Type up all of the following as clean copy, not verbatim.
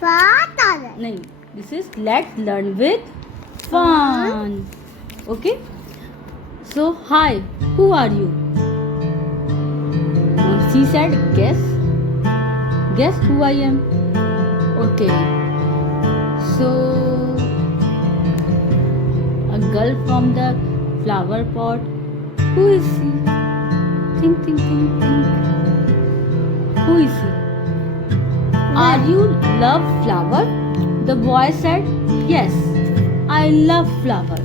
Toddler. No, this is let's learn with fun. Okay. So hi, who are you? She said, guess. Guess who I am. Okay. So a girl from the flower pot. Who is she? Think, think, think, think. Who is she? Are you love flower? The boy said, yes, I love flower.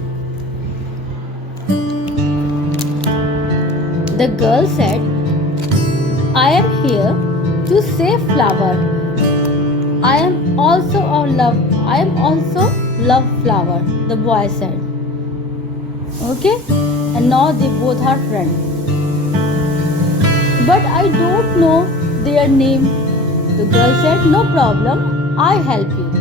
The girl said, I am here to save flower. I am also love flower, the boy said. Okay? And now they both are friends. But I don't know their name. The girl said, no problem, I help you.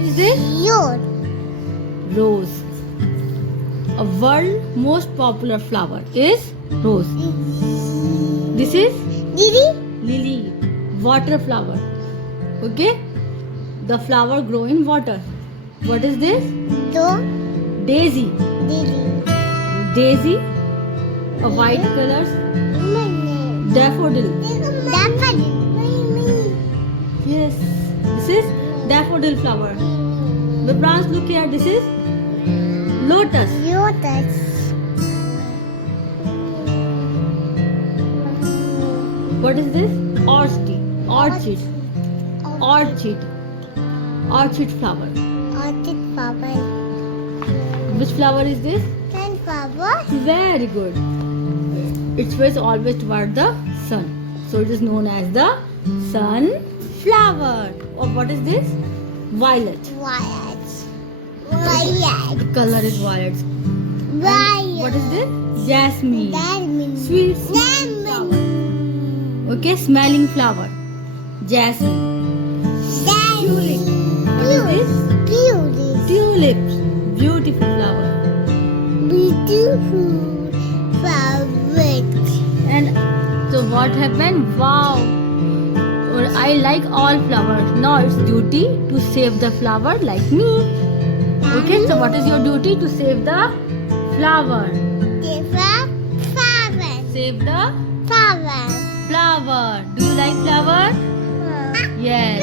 Is this? Rose. A world most popular flower is rose. This is lily, water flower. Okay? The flower grow in water. What is this? Daisy. Daisy, a white color. Daffodil. Yes, this is daffodil flower. The branch, look here, this is lotus. What is this? Orchid flower. Which flower is this? Very good. Its face always toward the sun, so it is known as the sunflower. Or what is this? Violet. The color is violet. What is this? Jasmine. Sweet flower. Okay, smelling flower. Jasmine. Tulip. What is this? Tulips. Beautiful flower. And so what happened? Wow. Or I like all flowers. Now it's duty to save the flower like me. Okay, so what is your duty? To save the flower. Save the flower. Do you like flower? Yes.